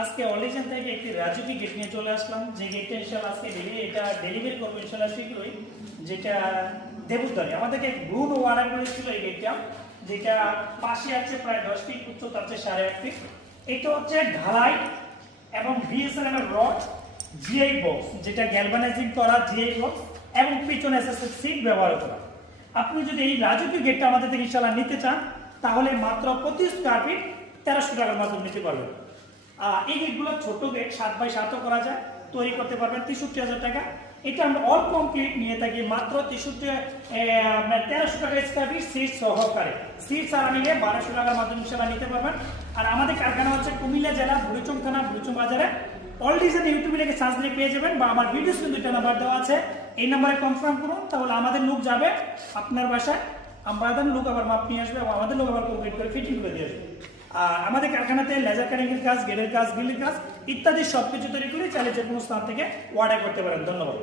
আজকে অলিজেন থেকে একটি রাজুকি গেট নিয়ে চলে আসলাম, যে গেটটা ইনশাআল্লাহ আজকে ডেলিভারি করবো ইনশাআল্লাহ শীঘ্রই। যেটা দেবুদ্দারি আমাদেরকে গুণ অর্ডার করেছিল এই গেটটা, যেটা পাশে আছে প্রায় 10 ফিট, উচ্চতা আছে 8.5 ফিট। এটা হচ্ছে ঢালাই এবং বিএসএম এর রড, জিআই বক্স, যেটা গ্যালভানাইজিং করা জিআই বক্স এবং পিছনে এসএসএস সিট ব্যবহার করা। আপনি যদি এই রাজুকি গেটটা আমাদের থেকে ইনশাআল্লাহ নিতে চান, তাহলে মাত্র 25 স্কয়ার ফিট 1300 টাকার মাধ্যমে নিতে পারবেন। এই গেটগুলো ছোট গেট, 7x7 করা যায়, তৈরি করতে পারবেন 63,000 টাকা। এটা আমরা অল কমপ্লিট নিয়ে থাকি মাত্র 1300 টাকা স্কয়ার ফিট সিট সহকারে। সিট ছাড়া নিলে 1200 টাকার মাধ্যমে ইনশাআল্লাহ নিতে পারবেন। আর আমাদের কারখানা হচ্ছে কুমিল্লা জেলা বুড়িচং থানা, বুড়িচং বাজারে। অল ডিজাইন ইউটিউবে লিখে সার্চ দিয়ে পেয়ে যাবেন, বা আমার ভিডিও স্ক্রিনে দুটো নাম্বার দেওয়া আছে, এই নাম্বারে কনফার্ম করুন, তাহলে আমাদের লোক যাবে আপনার বাসায়, আমাদের লোক আবার মাপ নিয়ে আসবে এবং আমাদের লোক আবার কমপ্লিট করে ফিটিং করে দিয়ে আসবে। আর আমাদের কারখানাতে লেজার কাটিং এর কাজ, গেটের কাজ, বিল্ডিং কাজ ইত্যাদি সবকিছু তৈরি করে চাইলে যে কোনো স্থান থেকে অর্ডার করতে পারেন। ধন্যবাদ।